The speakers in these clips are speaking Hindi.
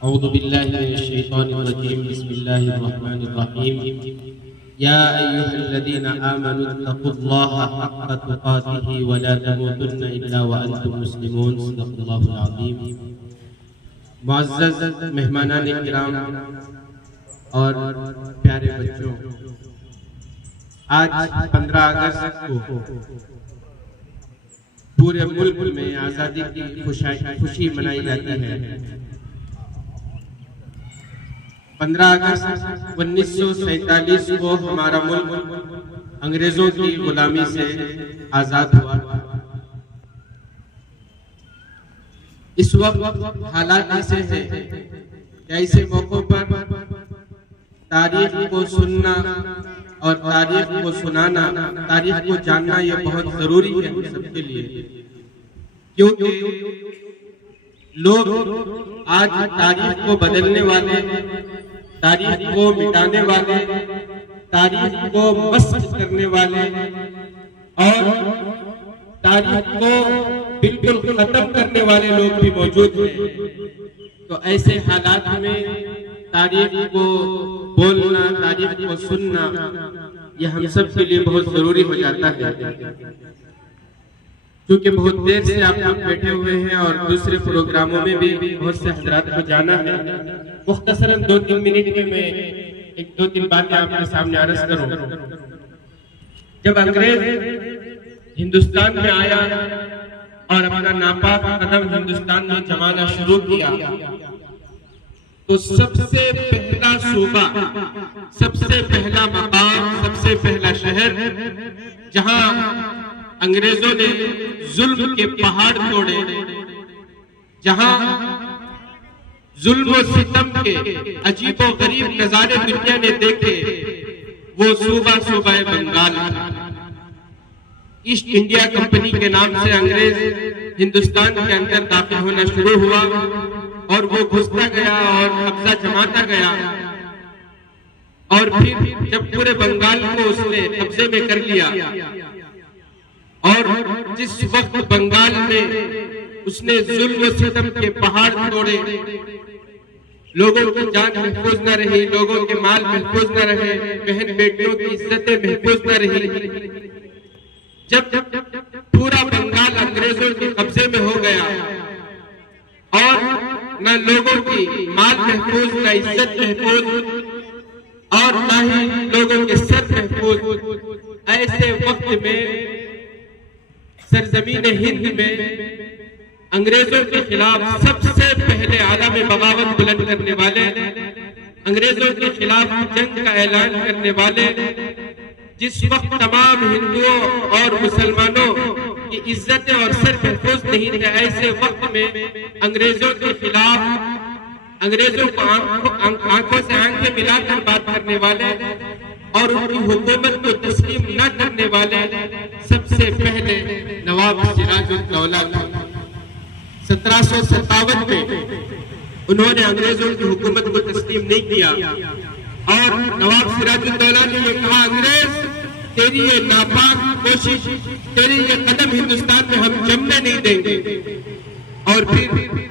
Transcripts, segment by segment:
औज़ु बिल्लाहि मिनश शैतानिर रजीम बिस्मिल्लाहिर रहमानिर रहीम या अय्युहल्लज़ीना आमनू तक़ुल्लाहा हक़्क़ तुक़ातिही व ला तमूतुन्ना इल्ला व अंतुम मुस्लिमून। सदक़ल्लाहुल अज़ीम। मुअज़्ज़ज़ मेहमानान किराम और प्यारे बच्चों, आज 15 अगस्त को पूरे मुल्क में आज़ादी की खुशी मनाई जाती है। 15 अगस्त 1947 को हमारा मुल्क अंग्रेजों की गुलामी से आजाद हुआ। इस वक्त हालात ऐसे हैं कि ऐसे मौकों पर तारीख को सुनना और तारीख को सुनाना, तारीख को जानना ये बहुत जरूरी है हम सबके लिए, क्योंकि लोग आज तारीख को बदलने वाले, तारीख को मिटाने वाले, तारीख को मस्त करने वाले और तारीख को बिल्कुल खत्म करने वाले लोग भी मौजूद हैं। तो ऐसे हालात में तारीख को बोलना, तारीख को सुनना, यह हम सब के लिए बहुत जरूरी हो जाता है, क्योंकि बहुत देर से आप लोग बैठे हुए हैं और दूसरे प्रोग्रामों में भी बहुत से हजरात को जाना है। मुख्तसरन 2-3 मिनट में मैं 1-2-3 बातें आपके सामने अर्ज करूं। जब अंग्रेज हिंदुस्तान में आया और अपना नापाक कदम हिंदुस्तान में जमाना शुरू किया, तो सबसे पहला सूबा, सबसे पहला मकाम, सबसे पहला शहर जहां अंग्रेजों ने जुल्म के पहाड़ तोड़े, जहां जुल्म और सितम के अजीबो गरीब नजारे दुनिया ने देखे, वो सूबा बंगाल था। ईस्ट इंडिया कंपनी के नाम से अंग्रेज हिंदुस्तान के अंदर दाखिल होना शुरू हुआ और वो घुसता गया और कब्जा जमाता गया, और फिर जब पूरे बंगाल को उसने कब्जे में कर लिया और जिस वक्त बंगाल में उसने जुल्म सितम के पहाड़ तोड़े, लोगों की जान महफूज न रही, लोगों के माल महफूज न रहे, बहन बेटियों की इज्जतें महफूज न रही, जब पूरा बंगाल अंग्रेजों के कब्जे में हो गया और न लोगों की माल महफूज, न इज्जत महफूज और न ही लोगों के सर महफूज, ऐसे वक्त में सरजमीन हिंद में अंग्रेजों के खिलाफ सबसे पहले आलम बगावत बुलंद करने वाले, अंग्रेजों के खिलाफ जंग का ऐलान करने वाले, जिस वक्त तमाम हिंदुओं और मुसलमानों की इज्जतें और सर महफूज नहीं थे, ऐसे वक्त में अंग्रेजों के खिलाफ, अंग्रेजों को आंखों से आंखें मिलाकर बात करने वाले और उनकी हुकूमत को तस्लीम न करने वाले सबसे पहले नवाब सिराजुद्दौला 1757 में उन्होंने अंग्रेजों की हुकूमत को तस्लीम नहीं किया और नवाब सिराजुद्दौला ने ये कहा, अंग्रेज तेरी ये नापाक कोशिश, तेरी ये कदम हिंदुस्तान में हम जमने नहीं देंगे। और फिर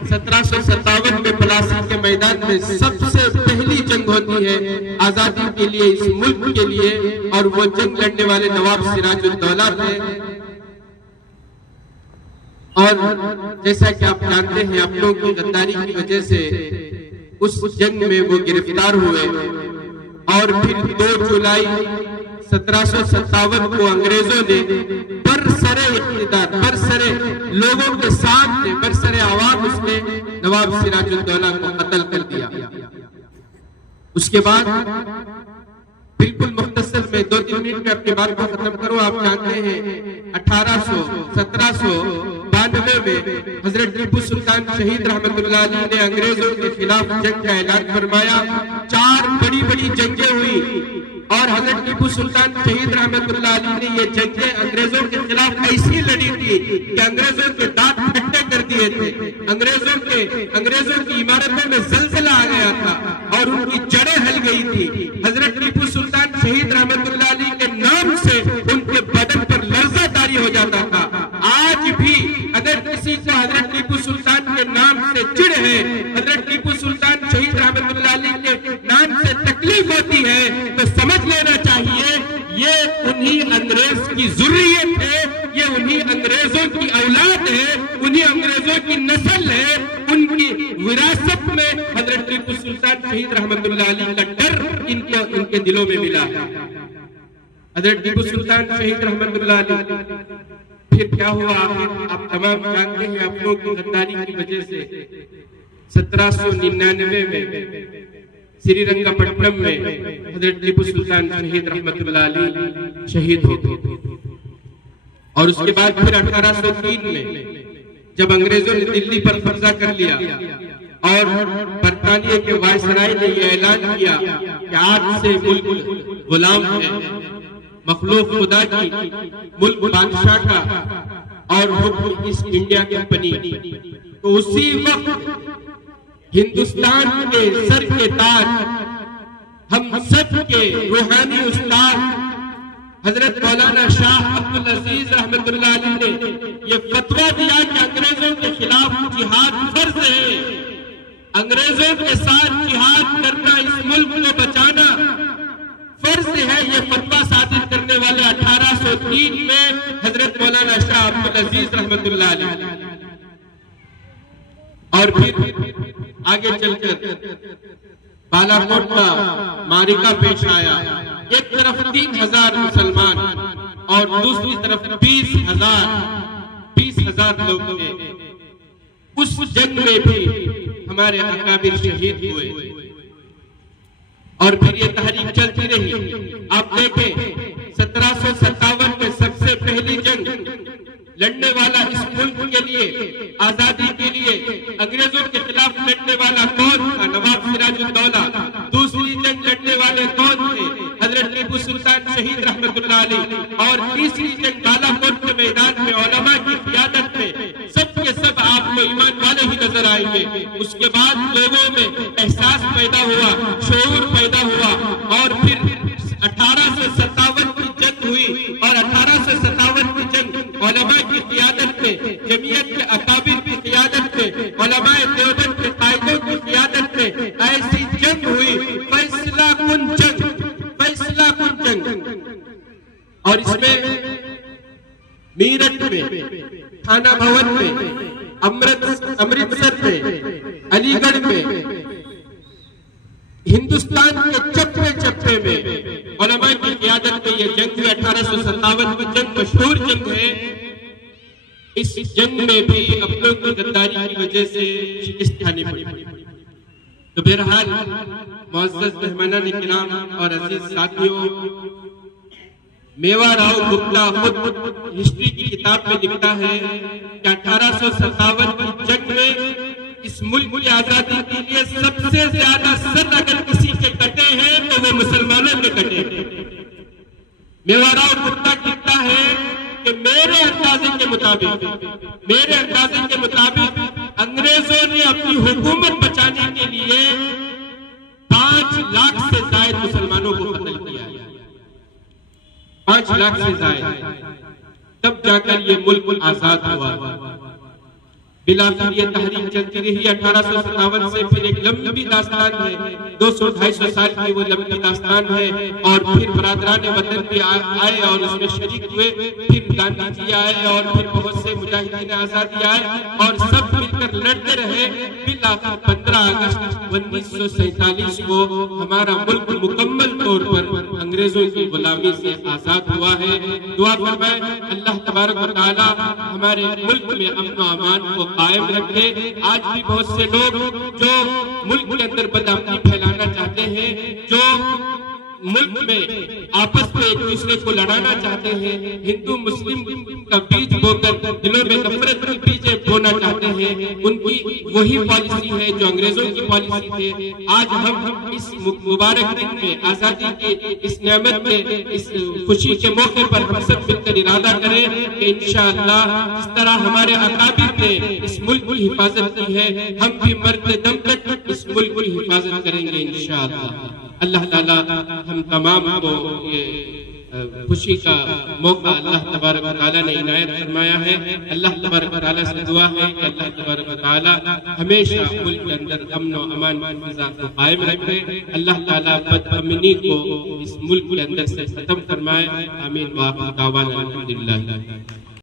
1757 में प्लासी के मैदान में सबसे पहली जंग होती है आजादी के लिए, इस मुल्क के लिए, और वो जंग लड़ने वाले नवाब सिराजुद्दौला थे। और जैसा कि आप जानते हैं, अपनों की गद्दारी की वजह से उस जंग में वो गिरफ्तार हुए और फिर 2 जुलाई 1757 को अंग्रेजों ने बरसरे इख्तिदार, बरसरे लोगों के सामने, बरसरे आवाम उसने नवाब सिराजुद्दौला को कत्ल कर दिया। उसके बाद बिल्कुल मुख्तसर में 2-3 मिनट में अपनी बात को खत्म करूं। आप जानते हैं 1792 में हजरत टीपू सुल्तान शहीद रहमतुल्लाह अलैह ने अंग्रेजों के खिलाफ जंग का ऐलान फरमाया। 4 बड़ी जंगें हुई और हजरत टीपू सुल्तान शहीद रहमतुल्लाह अलैह ने ये जंगें अंग्रेजों के खिलाफ ऐसी लड़ी थी कि अंग्रेजों के दांत खट्टे कर दिए थे, अंग्रेजों की इमारतों में ज़लज़ला आ गया था और उनकी जड़ें हिल गई थी। हजरत टीपू सुल्तान शहीद रहमतुल्लाह अलैह के नाम से उनके बदन पर लर्ज़ा तारी हो जाता था। आज भी अगर किसी को हजरत टीपू सुल्तान के नाम से चिढ़ है, हजरत टीपू सुल्तान शहीद रहमतुल्लाह अलैह के नाम से तकलीफ होती है तो समझ लेना चाहिए ये उन्हीं अंग्रेज की ज़ुर्रियत है, ये उन्हीं अंग्रेजों की औलाद है, उन्हीं अंग्रेजों की नस्ल है। उनकी विरासत में हजरत टीपू सुल्तान शहीद रहमतुल्लाह अलैह का डर इनके दिलों में मिला है। हजरत टीपू सुल्तान शहीद रहमतुल्लाह अलैह फिर क्या हुआ आखिर आप तमाम जानते हैं। अपनों की गद्दारी की वजह से 1799 में श्रीरंगपट्टनम में हजरत टीपू सुल्तान शहीद रहमतुल्लाह अलैह शहीद हो गए। और उसके बाद फिर 1803 में जब अंग्रेजों ने दिल्ली पर कब्जा कर लिया और बरतानिया के वायसराय ने यह ऐलान किया कि आज से मुल्क गुलाम है, मखलूक खुदा की, मुल्क बादशाह का और हुक्म ईस्ट इंडिया कंपनी। तो उसी वक्त हिंदुस्तान के सर के ताज, हम सब के रूहानी उस्ताद हजरत मौलाना शाह अब्दुल अजीज रहमतुल्लाह अलैह ने ये फतवा दिया कि अंग्रेजों के खिलाफ जिहाद फर्ज है, अंग्रेजों के साथ जिहाद करना, इस मुल्क को बचाना फर्ज है। ये फतवा सादिर करने वाले 1803 में हजरत मौलाना शाह अब्दुल अजीज रहमतुल्लाह अलैह। और फिर आगे चलकर बालाकोट का मारिका पेश आया। एक तरफ 3000 मुसलमान और दूसरी तरफ 20,000 लोग थे। उस जंग में भी हमारे अकाबिर शहीद हुए और फिर ये तहरीक चलती रही। आप देखें 1757 में सबसे पहली जंग लड़ने वाला इस मुल्क के लिए, आजादी के लिए अंग्रेजों के खिलाफ लड़ने वाला कौन था? नवाब सिराजुद्दौला। दूसरी जंग लड़ने वाले कौन थे? हजरत टीपू सुल्तान शहीद रहमतुल्लाह अलैह। और तीसरी जंग बालाकोट के मैदान में उलमा की क़ियादत में सब के सब आपको ईमान वाले ही नजर आएंगे। उसके बाद लोगों में एहसास पैदा हुआ, शऊर पैदा हुआ और फिर 1857 की जंग हुई और 1857 की जंग उलमा की क़ियादत में, जमीयत के अकाबिर की क़ियादत में, उलमाए देवबंद के कायदों की क़ियादत में ऐसी जंग हुई, फैसला कुन जंग, फैसला कुन जंग। और इसमें मीरठ में, थाना भवन में, अमृतसर में, अलीगढ़ में, हिंदुस्तान के चप्पे चप्पे में उलमा की क़ियादत में ये जंग हुई। 1857 की जंग मशहूर जंग है। इस जंग में भी अपनों की गद्दारी की वजह से शिकस्त खानी पड़ी। तो बहरहाल मुअज़्ज़ज़ मेहमानान किराम और अजीज साथियों, मेवा राव गुप्ता खुद हिस्ट्री की किताब में लिखता है कि 1857 की जंग में इस मुल्क की आजादी के लिए सबसे ज्यादा सर अगर किसी के कटे हैं तो वो मुसलमानों के कटे हैं। मेवा राव गुप्ता लिखता है कि मेरे अंदाजे के मुताबिक अंग्रेजों ने अपनी हुकूमत बचाने के लिए 5 लाख से ज्यादा मुसलमानों को कत्ल किया, 5 लाख से ज्यादा। तब जाकर ये मुल्क आजाद हुआ। बिलाफिर ये तहरीक चलती रही 1857 से। फिर एक लंबी दास्तान है, 200-250 साल की वो लंबी दास्तान है। और फिर बरादरान वतन भी आए और उसमें शरीक हुए। फिर गांधी जी आए और फिर बहुत से मुजाहिदीन आजादी आए और सब मिलकर लड़ते रहे। बिलाफिर 15 अगस्त 1947 को हमारा मुल्क मुकम्मल तौर पर अंग्रेजों की गुलामी से आजाद हुआ है। दुआ फरमाएं अल्लाह तबारक व तआला हमारे मुल्क में अमन व अमान को कायम रखे। आज भी बहुत से लोग जो मुल्क के अंदर बदअमनी फैलाना चाहते हैं, जो मुल्क में आपस में एक दूसरे को लड़ाना चाहते हैं, हिंदू मुस्लिम का बीज बोकर दिलों में नफरत के बीज बोना चाहते हैं, उनकी वही पॉलिसी है जो अंग्रेजों की पॉलिसी थी। आज हम इस मुबारक दिन में, आजादी के इस नेमत में, इस खुशी के मौके पर हम सब मिलकर इरादा करें कि इंशाअल्लाह जिस तरह हमारे अकाबिर ने इस मुल्क की हिफाजत की है, हम भी मरते दम तक इस मुल्क की हिफाजत करेंगे इंशाअल्लाह। अल्लाह ताला हम तमाम को ये खुशी का मौका अल्लाह तबारक व तआला ने इनायत फरमाया है। अल्लाह तबारक व तआला से दुआ है कि अल्लाह तबारक व तआला हमेशा मुल्क के अंदर अमन और अमान की फिजा को कायम रखे। अल्लाह ताला बदअमनी को इस मुल्क के अंदर से खत्म फरमाए। आमीन। व आखिर दावाना अल्हम्दुलिल्लाह।